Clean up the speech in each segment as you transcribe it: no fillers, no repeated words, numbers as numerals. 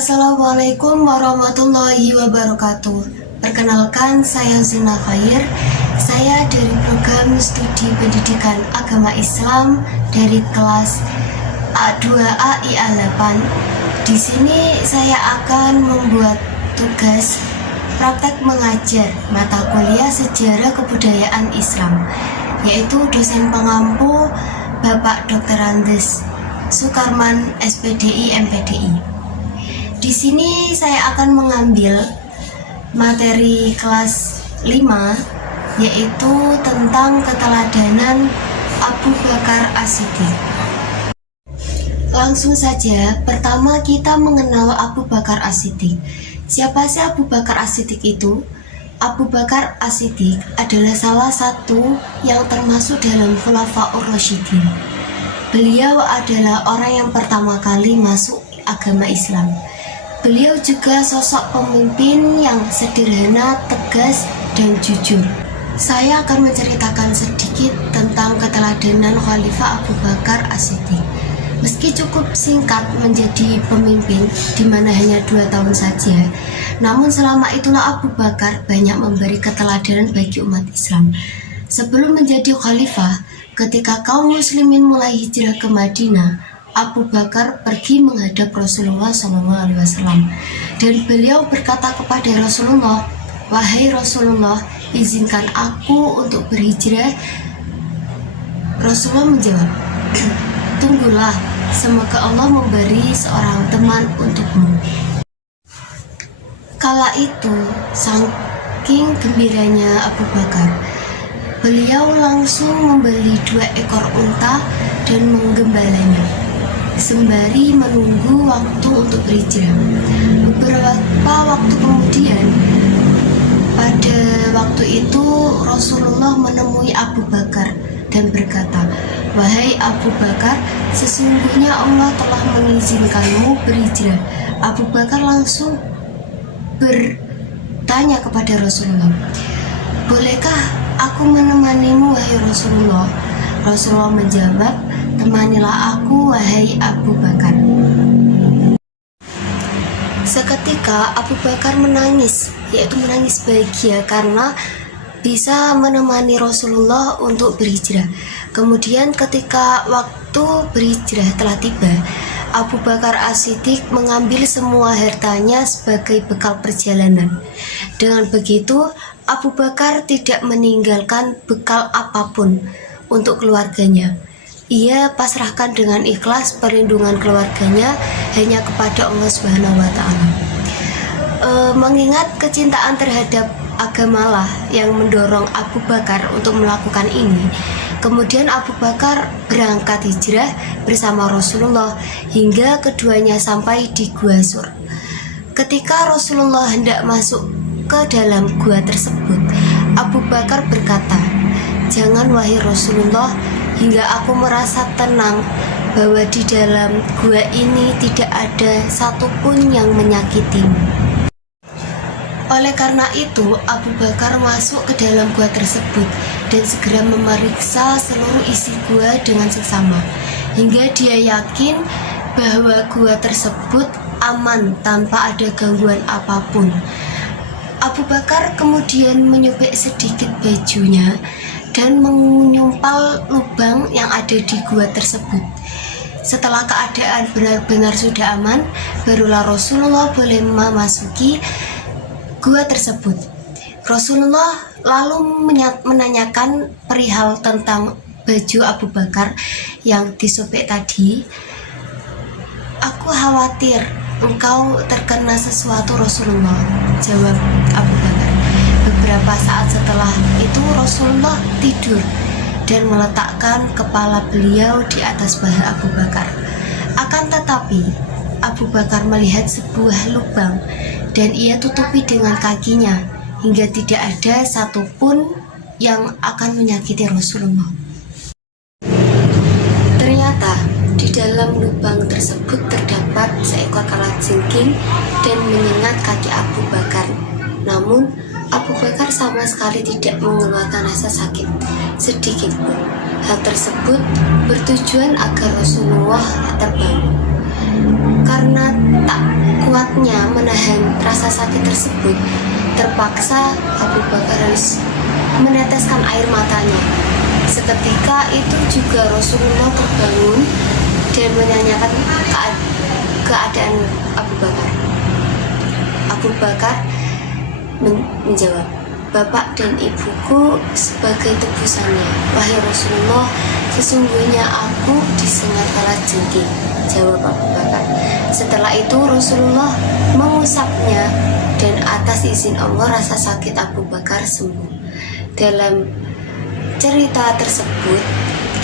Assalamualaikum warahmatullahi wabarakatuh. Perkenalkan, saya Zina Khair. Saya dari program studi pendidikan agama Islam dari kelas A2 IA8. Di sini saya akan membuat tugas praktek mengajar mata kuliah sejarah kebudayaan Islam, yaitu dosen pengampu Bapak Dr. Andes Sukarman SPDI MPDI. Di sini saya akan mengambil materi kelas 5, yaitu tentang keteladanan Abu Bakar As-Siddiq. Langsung saja, pertama kita mengenal Abu Bakar As-Siddiq. Siapa sih Abu Bakar As-Siddiq itu? Abu Bakar As-Siddiq adalah salah satu yang termasuk dalam Khulafaur Rasyidin. Beliau adalah orang yang pertama kali masuk agama Islam. Beliau juga sosok pemimpin yang sederhana, tegas, dan jujur. Saya akan menceritakan sedikit tentang keteladanan Khalifah Abu Bakar As-Siddiq. Meski cukup singkat menjadi pemimpin, di mana hanya 2 tahun saja, namun selama itulah Abu Bakar banyak memberi keteladanan bagi umat Islam. Sebelum menjadi khalifah, ketika kaum muslimin mulai hijrah ke Madinah, Abu Bakar pergi menghadap Rasulullah SAW, dan beliau berkata kepada Rasulullah, "Wahai Rasulullah, izinkan aku untuk berhijrah." Rasulullah menjawab, "Tunggulah, semoga Allah memberi seorang teman untukmu." Kala itu, saking gembiranya Abu Bakar, beliau langsung membeli 2 ekor unta dan menggembalanya, sembari menunggu waktu untuk berhijrah. Beberapa waktu kemudian, pada waktu itu Rasulullah menemui Abu Bakar dan berkata, "Wahai Abu Bakar, sesungguhnya Allah telah mengizinkanmu berhijrah." Abu Bakar langsung bertanya kepada Rasulullah, "Bolehkah aku menemanimu, wahai Rasulullah?" Rasulullah menjawab, "Temanilah aku, wahai Abu Bakar." Seketika Abu Bakar menangis, yaitu menangis bahagia karena bisa menemani Rasulullah untuk berhijrah. Kemudian ketika waktu berhijrah telah tiba, Abu Bakar As-Siddiq mengambil semua hartanya sebagai bekal perjalanan. Dengan begitu, Abu Bakar tidak meninggalkan bekal apapun untuk keluarganya. Ia pasrahkan dengan ikhlas perlindungan keluarganya hanya kepada Allah Subhanahu wa Ta'ala. Mengingat kecintaan terhadap agamalah yang mendorong Abu Bakar untuk melakukan ini, kemudian Abu Bakar berangkat hijrah bersama Rasulullah hingga keduanya sampai di Gua Sur. Ketika Rasulullah hendak masuk ke dalam gua tersebut, Abu Bakar berkata, "Jangan wahai Rasulullah, hingga aku merasa tenang bahwa di dalam gua ini tidak ada satupun yang menyakitimu." Oleh karena itu, Abu Bakar masuk ke dalam gua tersebut dan segera memeriksa seluruh isi gua dengan seksama, hingga dia yakin bahwa gua tersebut aman tanpa ada gangguan apapun. Abu Bakar kemudian menyubek sedikit bajunya dan menyumpal lubang yang ada di gua tersebut. Setelah keadaan benar-benar sudah aman, barulah Rasulullah boleh memasuki gua tersebut. Rasulullah lalu menanyakan perihal tentang baju Abu Bakar yang disobek tadi. "Aku khawatir engkau terkena sesuatu, Rasulullah," jawab Abu Bakar. Beberapa saat setelah itu Rasulullah tidur dan meletakkan kepala beliau di atas paha Abu Bakar. Akan tetapi Abu Bakar melihat sebuah lubang dan ia tutupi dengan kakinya hingga tidak ada satupun yang akan menyakiti Rasulullah. Ternyata di dalam lubang tersebut terdapat seekor kalajengking dan menyengat kaki Abu Bakar. Namun Abu Bakar sama sekali tidak mengeluarkan rasa sakit sedikit pun. Hal tersebut bertujuan agar Rasulullah tak terbangun. Karena tak kuatnya menahan rasa sakit tersebut, terpaksa Abu Bakar harus meneteskan air matanya. Seketika itu juga Rasulullah terbangun dan menanyakan keadaan Abu Bakar. Abu Bakar menjawab, "Bapak dan ibuku sebagai tebusannya." "Wahai Rasulullah, sesungguhnya aku disengat kalajengking," jawab Abu Bakar. Setelah itu Rasulullah mengusapnya dan atas izin Allah rasa sakit Abu Bakar sembuh. Dalam cerita tersebut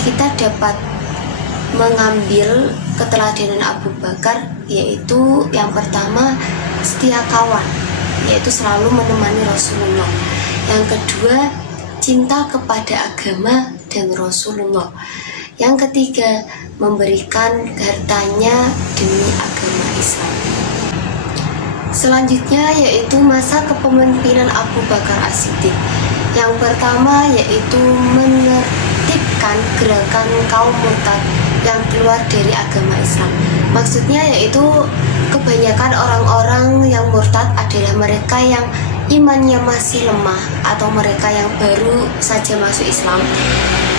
kita dapat mengambil keteladanan Abu Bakar, yaitu yang pertama setia kawan, yaitu selalu menemani Rasulullah. Yang kedua cinta kepada agama dan Rasulullah. Yang ketiga memberikan hartanya demi agama Islam. Selanjutnya yaitu masa kepemimpinan Abu Bakar As-Siddiq. Yang pertama yaitu menertibkan gerakan kaum murtad yang keluar dari agama Islam. Maksudnya yaitu kebanyakan orang-orang yang murtad adalah mereka yang imannya masih lemah atau mereka yang baru saja masuk Islam.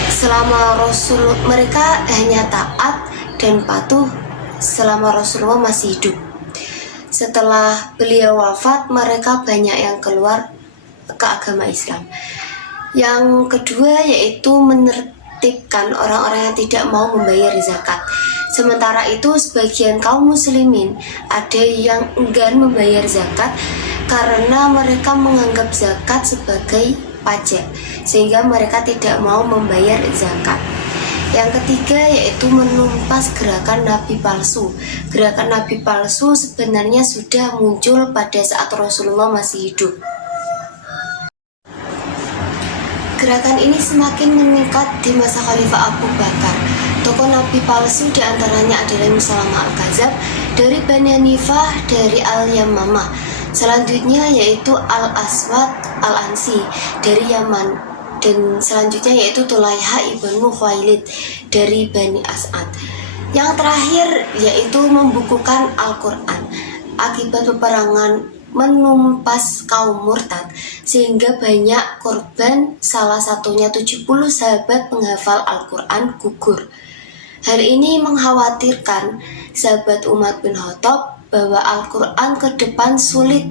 Selama mereka hanya taat dan patuh selama Rasulullah masih hidup. Setelah beliau wafat, mereka banyak yang keluar ke agama Islam. Yang kedua yaitu menertibkan orang-orang yang tidak mau membayar zakat. Sementara itu sebagian kaum muslimin ada yang enggan membayar zakat karena mereka menganggap zakat sebagai pajak, sehingga mereka tidak mau membayar zakat. Yang ketiga yaitu menumpas gerakan nabi palsu. Gerakan nabi palsu sebenarnya sudah muncul pada saat Rasulullah masih hidup. Gerakan ini semakin meningkat di masa Khalifah Abu Bakar. Tokoh nabi palsu diantaranya adalah Musalamah Al-Kadzab dari Bani Hanifah dari Al-Yamamah. Selanjutnya yaitu Al-Aswad Al-Ansi dari Yaman, dan selanjutnya yaitu Tulaiha ibnu Khuwailid dari Bani As'ad. Yang terakhir yaitu membukukan Al-Quran. Akibat peperangan menumpas kaum murtad sehingga banyak korban, salah satunya 70 sahabat penghafal Al-Quran gugur. Hal ini mengkhawatirkan sahabat Umar bin Khattab bahwa Al-Quran ke depan sulit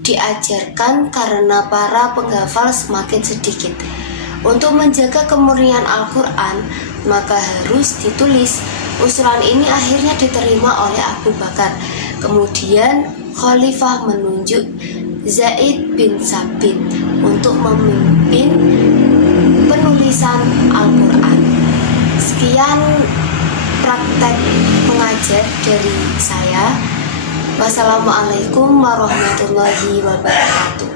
diajarkan karena para penghafal semakin sedikit. Untuk menjaga kemurnian Al-Quran, maka harus ditulis. Usulan ini akhirnya diterima oleh Abu Bakar. Kemudian Khalifah menunjuk Zaid bin Sabit untuk memimpin penulisan Al-Quran. Sekian praktek mengajar dari saya. Wassalamualaikum warahmatullahi wabarakatuh.